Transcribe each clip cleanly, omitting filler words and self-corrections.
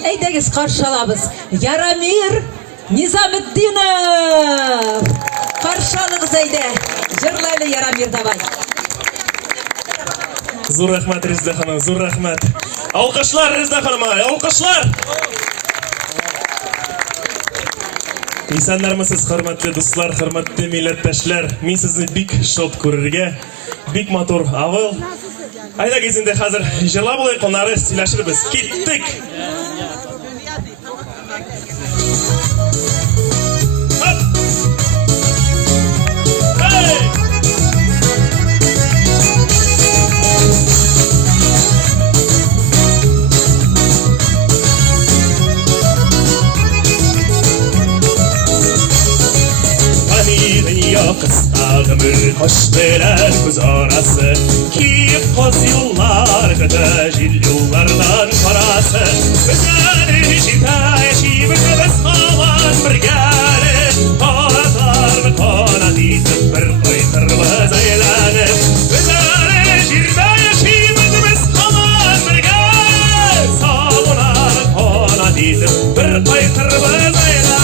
Әйдәгез қаршы алабыз. Ярамир Низаметдинов. Қаршы алыңыз әйдә. Жырлайлы Ярамир, давай. Зур рахмат Резда ханым, зур рахмат. Алкышлар Резда ханыма, алкышлар. Исәннәрмесез, хөрмәтле дуслар, хөрмәтле милләттәшләр. Мин сезне бик шат күрергә, бик матур авыл. Әйдәгез инде хәзер җырлап булайык, аннары сөйләшербез. Киттек. Ömür hoş bilen göz arası Kiyip koz yollar kötü jil yollardan parası Güzel şita yaşayıp biz kalan bir gari Kanatar mı kanadizim bir koytırmaz aylanım Güzel şita yaşayıp biz kalan bir gari Sağlar kanadizim bir koytırmaz aylanım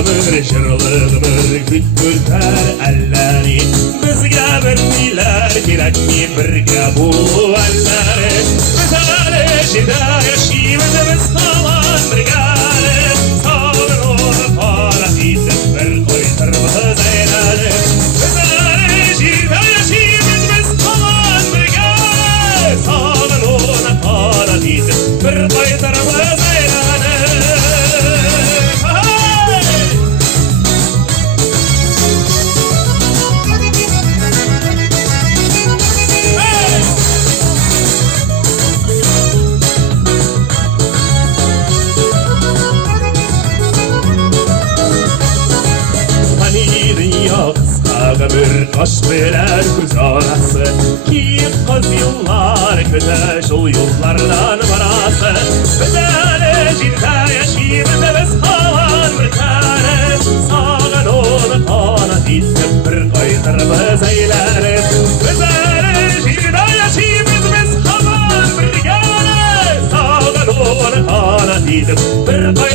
Ömür şırlığımır güt ürter elleri Bizge bilmiler gerek mi birge bu elleri Bizare şida yaşayımız biz kalan birgari Sağın onu paradizim bir koytırmaz eyleri Bizare şida yaşayımız biz kalan birgari Sağın onu paradizim bir koytırmaz eyleri Ömür kaş biler göz arası Kiyip kız yollar kötü şol yollardan varası Güzel cilde yaşayıp biz kalan bir tane Sağın onu kanadizim bir koytırmaz eyleriz Güzel cilde yaşayıp biz kalan bir tane Sağın onu kanadizim bir koytırmaz